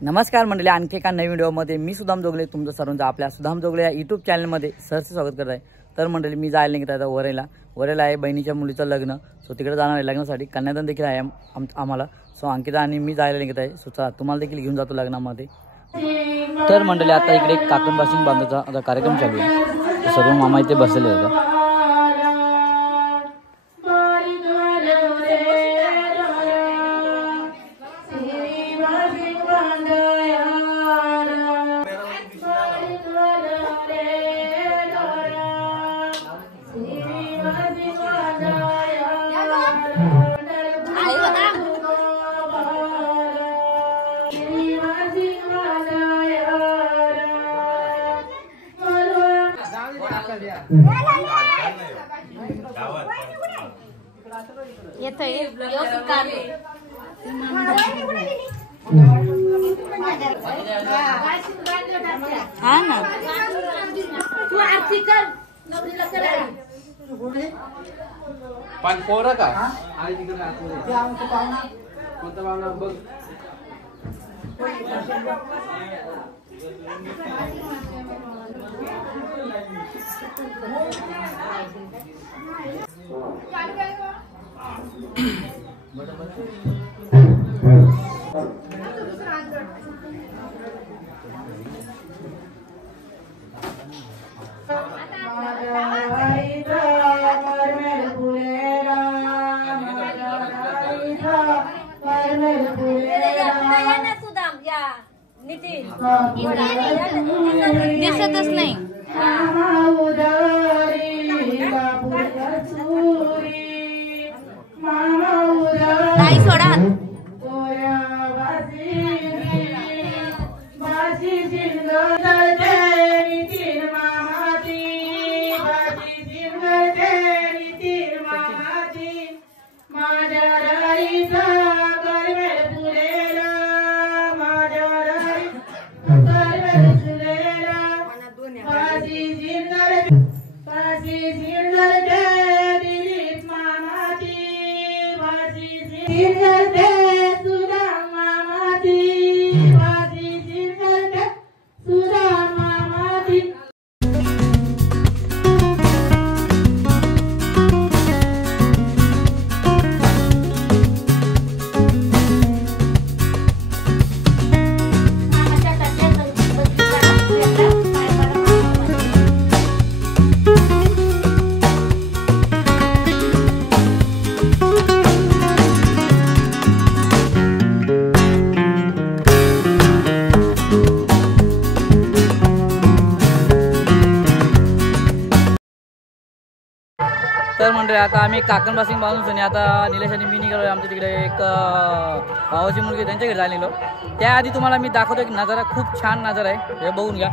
नमस्कार मंडळी, आणखी एका नवीन व्हिडिओमध्ये मी सुदाम जोगले तुमचं सर्वांचं आपल्या सुदाम जोगले या यूट्यूब चॅनलमध्ये सहर्ष स्वागत करत आहे। तर मंडळी मी जायला निघत आहे वरेला आहे बहिणीच्या मुलीचं लग्न। सो तिकडे जाणार आहे लग्नासाठी, कन्यादान देखील आहे आम्हाला। सो अंकिता आणि मी जायला निघत आहे। सो चला तुम्हाला देखील घेऊन जातो लग्नामध्ये। तर मंडळी आता इकडे काकणपासून बांधायचा आता कार्यक्रम चालू आहे। सर्व मामा इथे बसलेले होते। पण पोरं का आणि तिकडे कोणता पाहुणा बघ दिसतच नाही। ताई सोडा तर मंडळी आता आम्ही काकणपासून बांधून आणि आता निलेश आणि मी निघालो। आमच्या तिकडे एक भावाची मुलगी त्यांच्याकडे जायला निघालो। त्याआधी तुम्हाला मी दाखवतो एक नजारा, खूप छान नजारा आहे, हे बघून घ्या।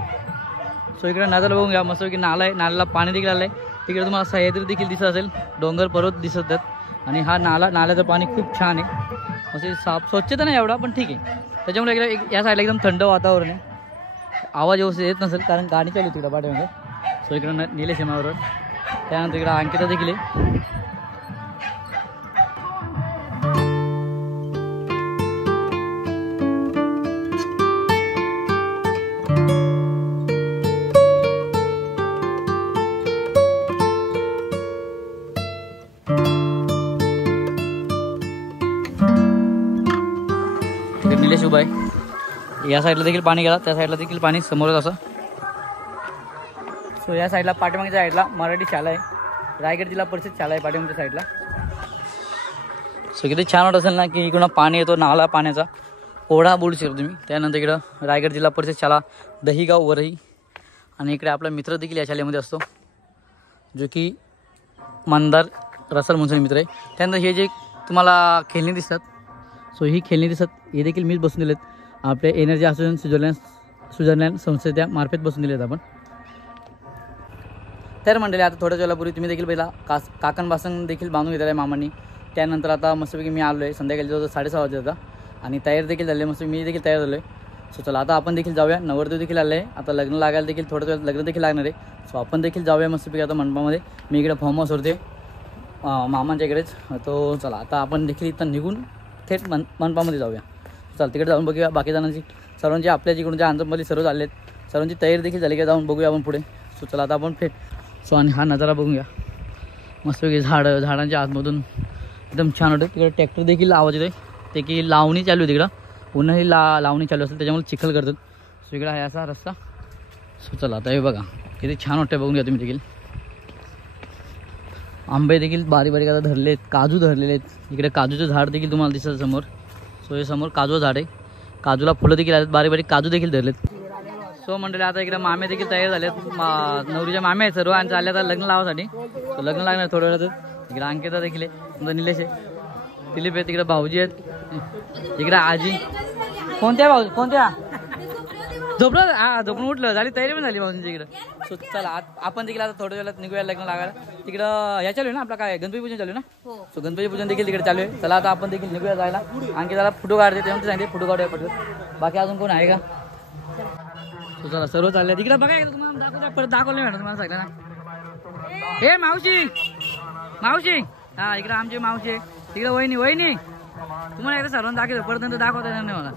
सो इकडे नजारा बघून घ्या, मस्त की नाला आहे, नाल्याला पाणी देखील आलं आहे। तिकडे तुम्हाला सह्याद्री देखील दिसत असेल, डोंगर पर्वत दिसत आहेत आणि हा नाल्याचं पाणी खूप छान आहे, असे साफ स्वच्छता नाही एवढा पण ठीक आहे। त्याच्यामुळे इकडे या साईडला एकदम थंड वातावरण आहे। आवाज व्यवस्थित येत नसेल कारण गाडी चालू तिकडे पाठीमध्ये। सो इकडे निलेश आहे माझ्याबरोबर, त्यानंतर इकडे अंकिता देखील आहे। तिकडे निलेश उभा आहे। या साईडला देखील पाणी गेला, त्या साईडला देखील पाणी समोरच असं। सो या साईडला पाठीमागच्या साईडला मराठी शाळा आहे, रायगड जिल्हा परिषद शाळा आहे पाठीमागच्या साईडला। सो किती छान वाटत असेल ना की इकडून पाणी येतो, नाला पाण्याचा ओढा बोलू शकतो तुम्ही। त्यानंतर इकडं रायगड जिल्हा परिषद शाळा दहीगाव वरही, आणि इकडे आपला मित्र देखील या शाळेमध्ये असतो जो की मंदार रसल म्हणून मित्र आहे। त्यानंतर हे जे तुम्हाला खेळणी दिसतात, सो ही खेळणी दिसत हे देखील मीच बसून दिलेत। आपल्या एनर्जी असोसिएशन स्वित्झर्लंड संस्थेच्या मार्फत बसून दिलेत आपण। तर मंडळी आता थोड्याच वेळापूर्वी तुम्ही देखील पहिला काकणपासून देखील बांधून घेतलेला आहे मामांनी। त्यानंतर आता मस्तपैकी मी आलो आहे, संध्याकाळी जवळ 6:30 वाजता होता आणि तयार देखील झाले, मस्त मी देखील तयार झालो आहे। सो चला आता आपण देखील जाऊया, नवरदेव देखील आले आहे, आता लग्न लागायला देखील थोडं वेळ लग्न देखील लागणार आहे। सो आपण देखील जाऊया मस्तपैकी आता मंडपामध्ये। मी इकडे फॉर्म हाऊस होते मामांच्या इकडेच, तो चला आता आपण देखील इथं निघून थेट मंडपामध्ये जाऊया। चल तिकडे जाऊन बघूया बाकी जणांची सर्वांची आपल्या जिकडूनच्या अंजमली सर्व झाले आहेत सर्वांची तयारी देखील झाली का जाऊन बघूया आपण पुढे. सो चला आता आपण सो आणि हा नजारा बघूया मस्तपैकी झाडांच्या आतमधून एकदम छान वाटतं. तिकडे ट्रॅक्टर देखील आवाज येतोय ते की लावणी चालू आहे तिकडं उन्हाळी लावणी चालू असेल त्याच्यामुळे चिखल करतात. सो इकडं आहे असा रस्ता. सो चला आता हे बघा किती छान वाटतं बघून घ्या तुम्ही देखील. आंबे देखील बारीक बारीक आता धरले आहेत काजू धरलेले आहेत इकडे काजूचं झाड देखील तुम्हाला दिसतं समोर. सो हे समोर काजूचं झाड आहे काजूला फुलं देखील आहेत बारीक बारीक काजू देखील धरलेत. सो मंडळी आता इकडे मामे देखील तयार झालेत नवरीच्या मामे आहेत सर्व आणि चालले आता लग्न लावासाठी. सो लग्न लागणार थोड्या वेळातच. इकडे अंकिता देखील आहे तुमचा निलेश आहे दिलीप आहे तिकडे भाऊजी आहेत इकडे आजी कोणत्या भाऊ कोणत्या झोपलं हा झोपून उठलं झाली तयारी पण झाली भाऊजींच्या इकडं. सो चला आपण देखील आता थोड्या वेळात निघूया लग्न लागायला. तिकडं या चालू आहे ना आपला काय गणपती पूजन चालू आहे ना. सो गणपती पूजन देखील तिकडे चालू आहे. चला आता आपण देखील निघूया जायला आणखी त्याला फोटो काढते तेव्हा ते सांगते फोटो काढूया पटकन. बाकी अजून कोण आहे का. सो चला सर्व चालले तिकडे बघा तुम्हाला दाखवूया परत दाखवलं मॅडम तुम्हाला सांगितलं ना. हे मावशी मावशी हा इकडे आमची मावशी आहे तिकडे वहिनी तुम्हाला एकदा सर्वांना दाखवतो परत नंतर दाखवता येणार नाही मला.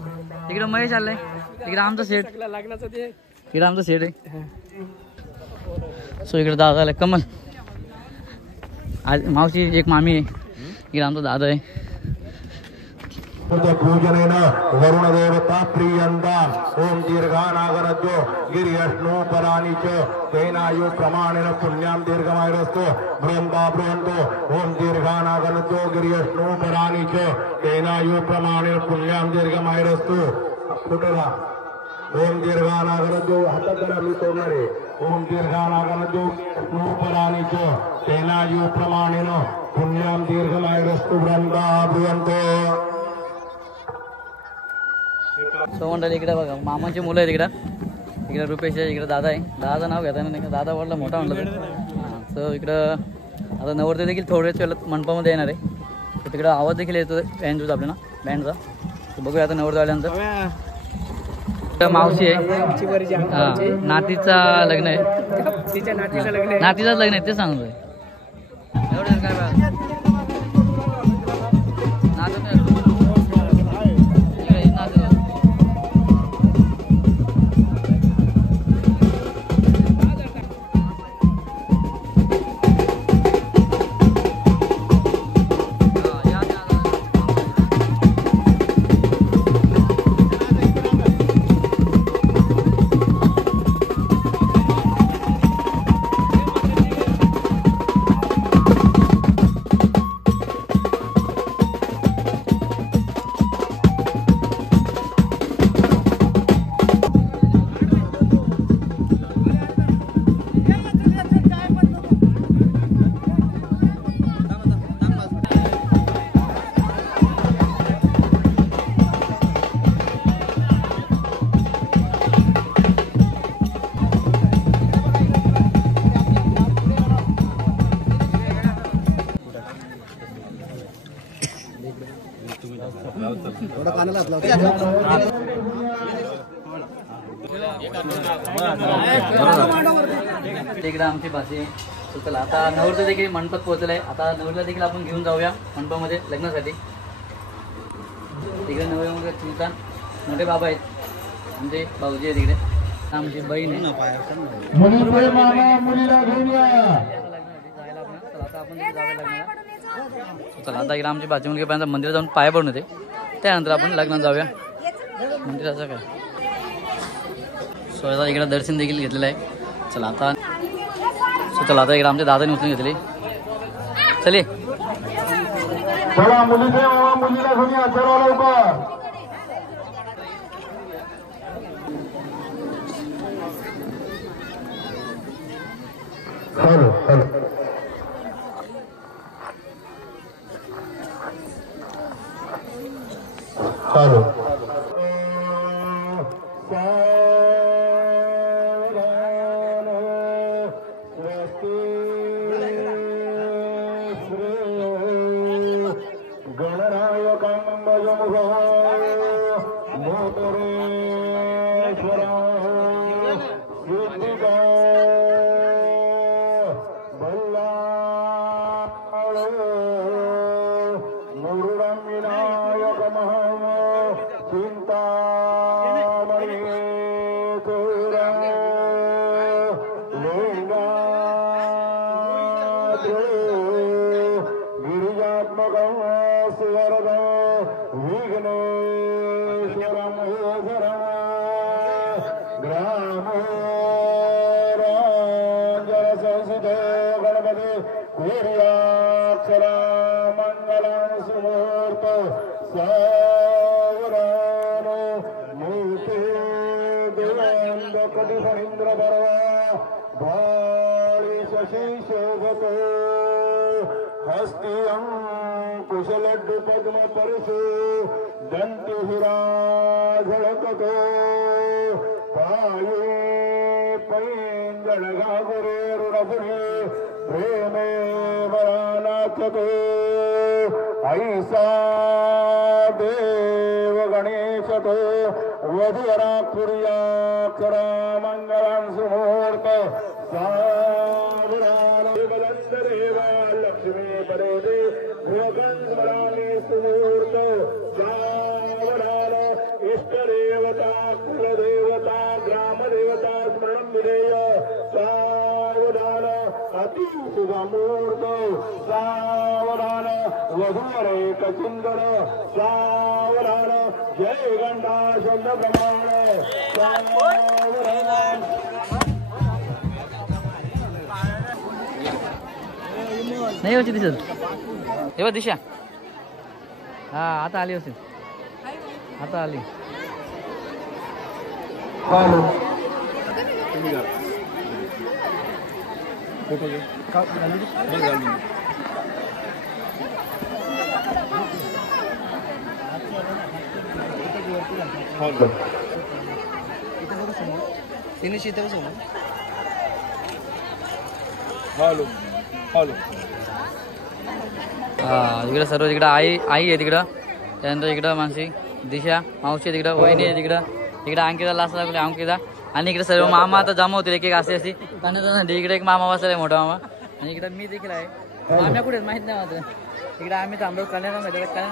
तिकडे महेश आलाय तिकडे आमचा सेट इकडे आमचा सेट आहे. सो इकडे दादा आलाय कमल आज मावशी एक मामी आहे इकडे आमचा दादा आहे. पूजनेन वरुण देवता प्रियंता ओम दीर्घानागरजो गिर्यष्णोपराणि च तेनायु प्रमाणेन पुण्यां दीर्घमायुरस्तु बृहन्ता बृहन्तो ओम दीर्घानागरजो गिर्यष्णोपराणि च तेनायु प्रमाणेन पुण्यां दीर्घमायुरस्तु. कुठला ओम दीर्घानागरजो हातात धरा मी तोडणार आहे. ओम दीर्घानागरजो गिर्यष्णोपराणि च तेनायु प्रमाणेन पुण्यां दीर्घमायुरस्तु बृहन्ता बृहन्तो. सो मंडळी इकडे बघा मामांची मुलं आहेत इकडे रुपेश आहे इकडे दादा आहे दादाचं नाव घेताना नाही का दादा वाटलं मोठा म्हटलं तर. सो इकडं आता नवरते देखील थोड्याच वेळात मंडपामध्ये येणार आहे. तर तिकडं आवाज देखील येतो बँडचा आपल्या ना बँडचा. तर बघूया आता नवरते आल्यानंतर. मावशी आहे हां नातीचा लग्न आहे नातीचाच लग्न आहे ते सांगतोय एवढं काय तिकडे आमची भाषी. चला आता नवरदेव देखील मंडपात पोहोचलाय. आता नवरीला देखील आपण घेऊन जाऊया मंडपामध्ये लग्नासाठी. तिकडे नवरीमध्ये तुमचा मोठे बाबा आहेत आमचे भाऊजी आहे तिकडे आमची बहीण आहे. चला आता इकडे आमची भाजी मुलगी पर्यंत मंदिरात जाऊन पाय पडून होते त्यानंतर आपण लग्नात जाऊया मंदिराचं काय. सो आता इकडे दर्शन देखील घेतलेलं आहे. चला आता इकडे आमच्या दादाने उचलून घेतली. चले चला मुलीला घेऊया चला लवकर. हॅलो हॅलो विनायक महा कटी फणींद्र परवा भाळी शशी शोभतो हस्ती कुशलड्डू पद्म परशु दंती हिरा झळकतो पाये पैंजण घागुरे ऋणपुरे प्रेमे वरानाचतो ऐसा देव गणेशतो वधुवरा कुर्याक्षरा मंगलां सुमुहूर्त सावधानदेवा लक्ष्मी परेदे भगवन्स्मरामि सुमुहूर्त सावधान इष्टदेवता कुलदेवता ग्रामदेवता स्मरणं विधेय सावधान अतिशुभमुहूर्त सावधान वधूरेक चिंतन सावधान जय गंडा शब्द प्रमाण सावधान नाही होती दिसत हे बघ दिशा हा आता आली होती आता आली इकडं सर्व तिकडं आई आहे तिकडं त्यानंतर इकडं मानसी दिशा मावशी तिकडं वहिनी आहे तिकडं अंकिता लास्ट लागले अंकिता आणि इकडे सर्व मामा आता जमा होतील एक असे असे कारण इकडे एक मामा बसलाय मोठा मामा आणि इकडे मी देखील आहे माम्या कुठे माहित नाही मात्र इकडे आम्ही थांबलो कल्याण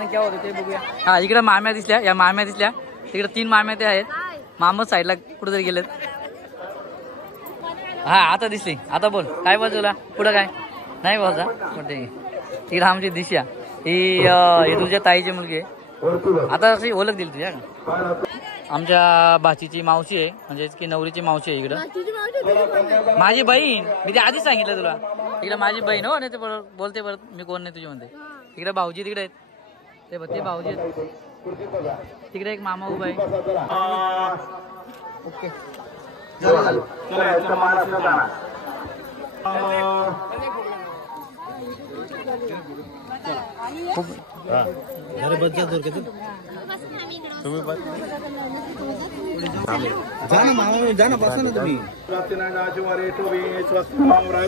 केव्हा होते ते बघूया हा इकडे माम्या दिसल्या या माम्या दिसल्या तिकडे 3 माम्या ते आहेत मामा साईडला कुठेतरी गेलेत हा आता दिसली आता बोल काय बोल तुला पुढं काय नाही बोलता कुठे तिकडे आमची दिशा ही तुझ्या ताईची मुलगी आहे आता अशी ओळख दिली तुझ्या आमच्या भाचीची मावशी आहे म्हणजे की नवरीची मावशी आहे इकडं माझी बहीण मी ते आधीच सांगितलं तुला इकडे माझी बहीण हो नाही ते बोलते परत मी कोण नाही तुझी म्हणते इकडे भाऊजी तिकडे आहेत ते भाऊजी आहेत तिकडे एक मामा उभा आहे ओके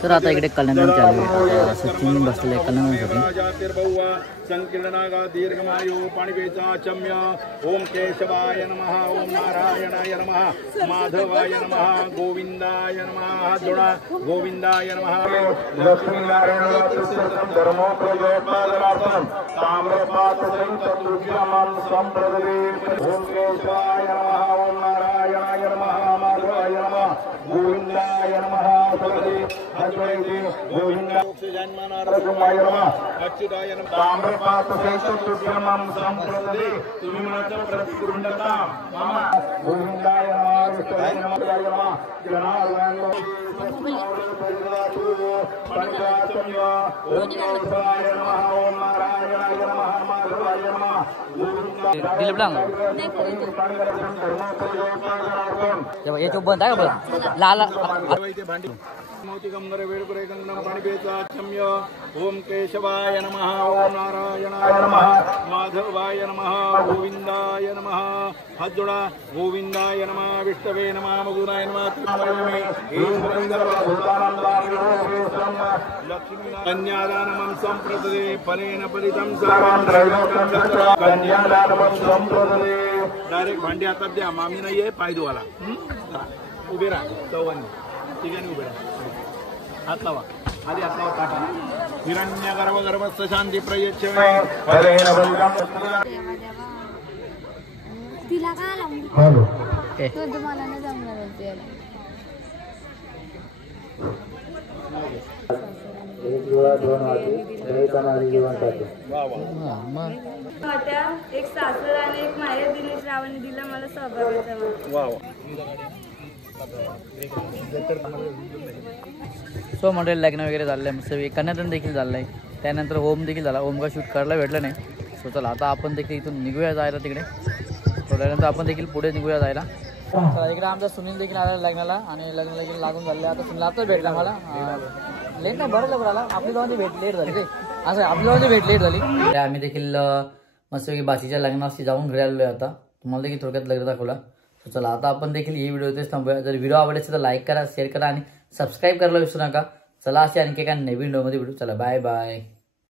तर आता इकडे कल्याण चालू आहे सचिन बसलेले कल्याणासाठी संकीर्णनागा दीर्घमायु पाणिवेचा चम्य ओम केशवाय नमः ओम नारायणाय नमः माधवाय नमः गोविंदाय नमः जोडा गोविंदाय नमः लक्ष्मीनारायण धर्मोपयोगपादनार्थम ताम्रपात संतुष्यमं संप्रदे ओम केशवाय नमः ओम नारायणाय नमः माधवाय नमः गोविंदाय नमः सरदे हजवैदे गोविंदा जन्मनारायणाय नमः अच्युताय नमः ताम्रपात संतुष्यमं संप्रदे तुम्ही म्हणायचं प्रतिकृंडता मामा गोविंदाय नमः विष्णुवाय नमः जनार्दन पंचाचम्य ओम केशवाय नमः ओम नारायणाय नमः माधवाय नमः दिलीप डांग ये चुप बंद आहे का लाल मोतिगंगर वेळपुरे गंगम पाणिवेचा चम्य ओम केशवाय नमः ओम नारायणाय नमः माधवाय नमः गोविंदाय नमः हात जोडा गोविंदाय नमः विष्णवे नमः मगुनाय नमः कन्यादानमं संप्रददे फलेन फलितं सर्वं कन्यादानमं संप्रददे डायरेक्ट भांडी हातात द्या मामी नाहीये पाय धुवाला उभे राहा चौवानी तिघांनी उभे राहा हात लावा आधी हात लावा ताटा हिरण्य गर्भ गर्भस्थ शांती प्रयच्छ तिला का लावून तो तुम्हाला नाही जमणार होते एक सासर आणि एक माहेर दिनेश रावांनी दिला मला सहभागाचा सो मंडळी लग्न वगैरे झालं आहे मस्त कन्यादान देखील झालं आहे त्यानंतर होम देखील झाला होम का शूट करायला भेटलं नाही सो चला आता आपण देखील इथून निघूया जायला तिकडे थोड्यानंतर आपण देखील पुढे निघूया जायला चला इकडे आमचा सुनील देखील आला लग्नाला आणि लग्न लगीन लागून झाले. आता सुनील आता भेटला मला. लेट नाही बरं लवकर आला. आपली दोघांची भेट लेट झाली रे. असं आपली दोघांची भेट लेट झाली. आम्ही देखील मस्तपैकी बाचीच्या लग्नाशी जाऊन घरी आलेलो आहे. आता तुम्हाला देखील थोडक्यात लग्न दाखवला. तर चला आता आपण देखील ही व्हिडिओ इथेच थांबूया. जर व्हिडिओ आवडले असेल तर लाईक करा, शेअर करा आणि सबस्क्राईब करायला विसरू नका. चला असे आणखी एका नवीन व्हिडिओमध्ये भेटू. चला बाय बाय.